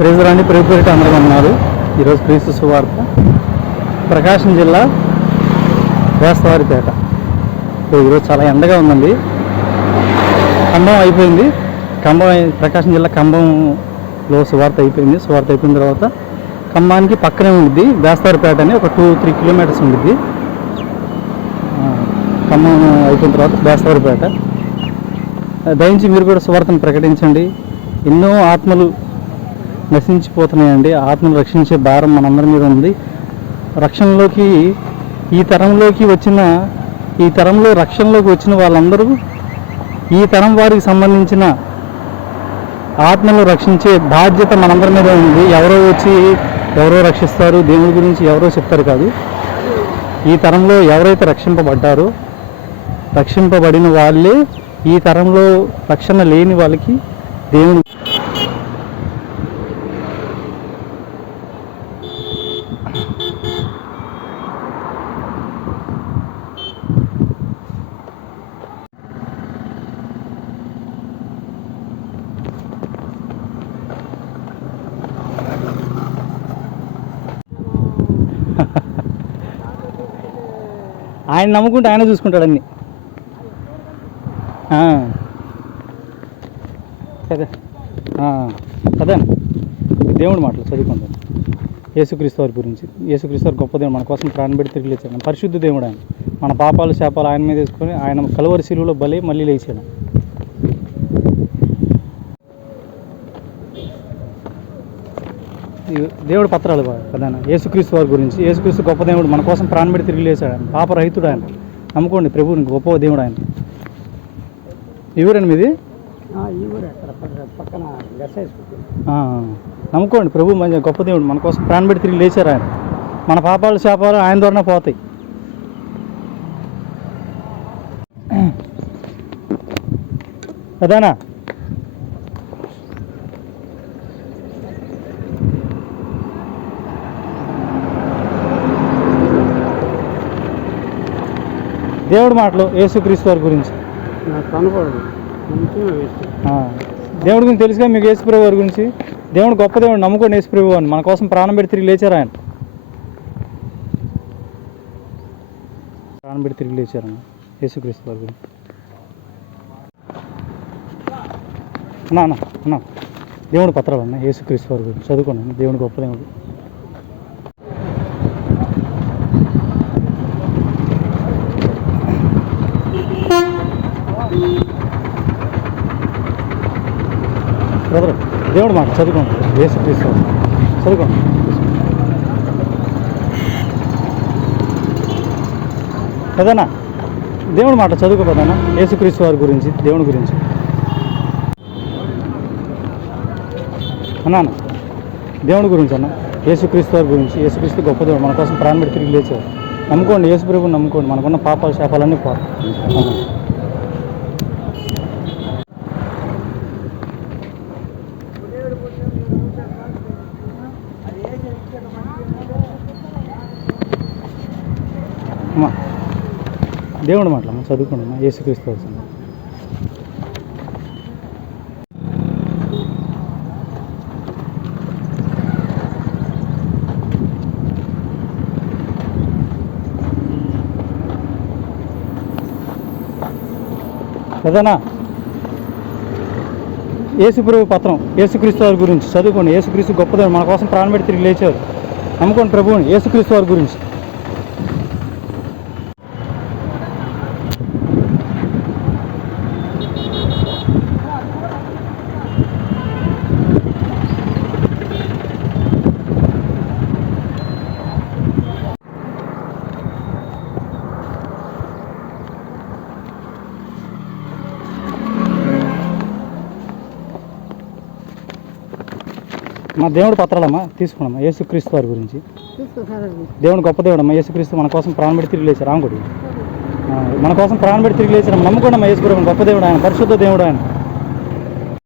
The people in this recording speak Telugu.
ప్రేజరాన్ని ప్రేపేరిట అందరూ ఉన్నారు ఈరోజు క్రీస్తు సువార్త ప్రకాశం జిల్లా వేస్తవారిపేట. ఈరోజు చాలా ఎండగా ఉందండి. ఖమ్మం అయిపోయింది. ఖమ్మం ప్రకాశం జిల్లా ఖమ్మంలో సువార్త అయిపోయింది. సువార్త అయిపోయిన తర్వాత ఖమ్మానికి పక్కనే ఉండిద్ది బేస్తవారిపేట అని ఒక టూ త్రీ కిలోమీటర్స్ ఉండిద్ది. ఖమ్మం అయిపోయిన తర్వాత వేస్తవారిపేట. దయించి మీరు కూడా సువార్తను ప్రకటించండి. ఎన్నో ఆత్మలు నశించిపోతున్నాయండి. ఆత్మను రక్షించే భారం మనందరి మీద ఉంది. రక్షణలోకి ఈ తరంలోకి వచ్చిన ఈ తరంలో రక్షణలోకి వచ్చిన వాళ్ళందరూ ఈ తరం వారికి సంబంధించిన ఆత్మలు రక్షించే బాధ్యత మనందరి మీద ఉంది. ఎవరో వచ్చి ఎవరో రక్షిస్తారు దేవుడి గురించి ఎవరో చెప్తారు కాదు. ఈ తరంలో ఎవరైతే రక్షింపబడ్డారో రక్షింపబడిన వాళ్ళే ఈ తరంలో రక్షణ లేని వాళ్ళకి దేవుని ఆయన నమ్ముకుంటే ఆయన చూసుకుంటాడు అన్ని. ఆ. సరే. ఆ, అదే మాటలు చదువుకుంటాను యేసుక్రీస్తు వారి గురించి. యేసుక్రీస్తు వారి గొప్ప దేవుడు మన కోసం ప్రాణం పెట్టి తిరిగి లేచాడు. పరిశుద్ధ దేవుడు ఆయన. మన పాపాలు శాపాలు ఆయన మీద వేసుకొని ఆయన కలువరి శిలువలో బలి మళ్ళీ లేచాడు. దేవుడు పత్రాలు ప్రధాన. యేసుక్రీస్తు వారి గురించి. యేసుక్రీస్తు గొప్ప దేవుడు మన కోసం ప్రాణం పెట్టి తిరిగి లేచాడు ఆయన. పాపరహితుడు ఆయన. నమ్ముకోండి ప్రభువుని గొప్ప దేవుడు ఆయన. ఎవరండి మీది? ఈ ఊరు అక్కడ పక్క- పక్కన నమ్ముకోండి ప్రభు మంచి గొప్ప దేవుడు. మన కోసం ప్రాణం పెట్టి తిరిగి లేచారు ఆయన. మన పాపాలు శాపాలు ఆయన ద్వారా పోతాయి. అదేనా? దేవుడి మాటలు యేసుక్రీస్తు వారి గురించి. నాకు కనపడదు దేవుడి గురించి తెలుసుగా మీకు యేసుప్రభు వారి గురించి? దేవుడు గొప్ప దేవుడు నమ్ముకోండి యేసుప్రభు అని మన కోసం ప్రాణం పెట్టి తిరిగి లేచారు ఆయన. ప్రాణం పెట్టి తిరిగి లేచారు ఆయన. యేసుక్రీస్తు వారి గురించి. అన్నా అన్న అన్న. దేవుడు పత్రాలు అన్న యేసుక్రీస్తు వారి గురించి. చదువుకోండి దేవుడు గొప్ప దేవుడు. బ్రదర్ దేవుడు మాట చదువుకోండి. వేసి తీసుకోండి చదువుకోండి. కదనా దేవుడి మాట చదువుకో కదనా యేసుక్రీస్తు వారి గురించి దేవుని గురించి. అన్నా దేవుడి గురించి అన్న. యేసుక్రీస్తు వారి గురించి. యేసుక్రీస్తు గొప్ప దేవుడు. మన కోసం ప్రాణం పెట్టి తిరిగి లేచారు నమ్ముకోండి. యేసు ప్రభుని నమ్ముకోండి. మనకున్న పాపాలు శాపాలన్నీ పోతాయి. అమ్మా. దేవుడు మాటలమ్మా చదువుకోండి అమ్మా యేసుక్రీస్తు వారి కదనా యేసుప్రభు పత్రం యేసుక్రీస్తు వారి గురించి. చదువుకోండి యేసుక్రీస్తు గొప్పదని మన కోసం ప్రాణం పెట్టి తిరిగి లేచారు నమ్ముకోండి ప్రభువుని యేసుక్రీస్తు వారి గురించి. మా దేవుడు పత్రాలమ్మా తీసుకున్నామా యేసుక్రీస్తు వారి గురించి. దేవుడు గొప్ప దేవుడు అమ్మా యేసుక్రీస్తు మన కోసం ప్రాణం పెట్టి తిరిగి లేచారు రాంగుడి. మన కోసం ప్రాణం పెట్టి తిరిగి లేచారు నమ్ముకోండి అమ్మా యేసుప్రభు గొప్ప దేవుడు ఆయన పరిశుద్ధ దేవుడు ఆయన.